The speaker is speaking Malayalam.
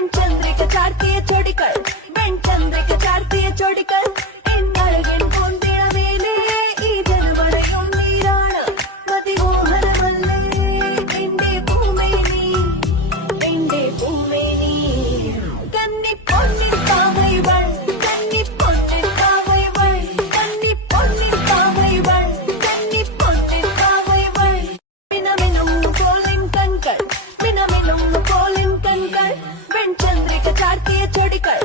വെൺചന്ദ്രിക ചാർത്തിയ ചൊടികൾ വെൺചന്ദ്രിക ചാർത്തിയ ചൊടികൾ എന്നഴകൻ പൊന്തിളവേലേ ഈ ജനമടയും നീരാണ് മതിമോഹനമല്ലേ എന്റെ പൂമേനി എന്റെ പൂമേനി കന്നി പൊന്നിൻ പാവൈവൾ കന്നി പൊന്നിൻ പാവൈവൾ കന്നി പൊന്നിൻ പാവൈവൾ കന്നി പൊന്നിൻ പാവൈവൾ മിനമിനും പോലിൻ കൺകൾ മിനമിനും പോലിൻ കൺകൾ വെൺചന്ദ്രിക ചാർത്തിയ ചൊടികൾ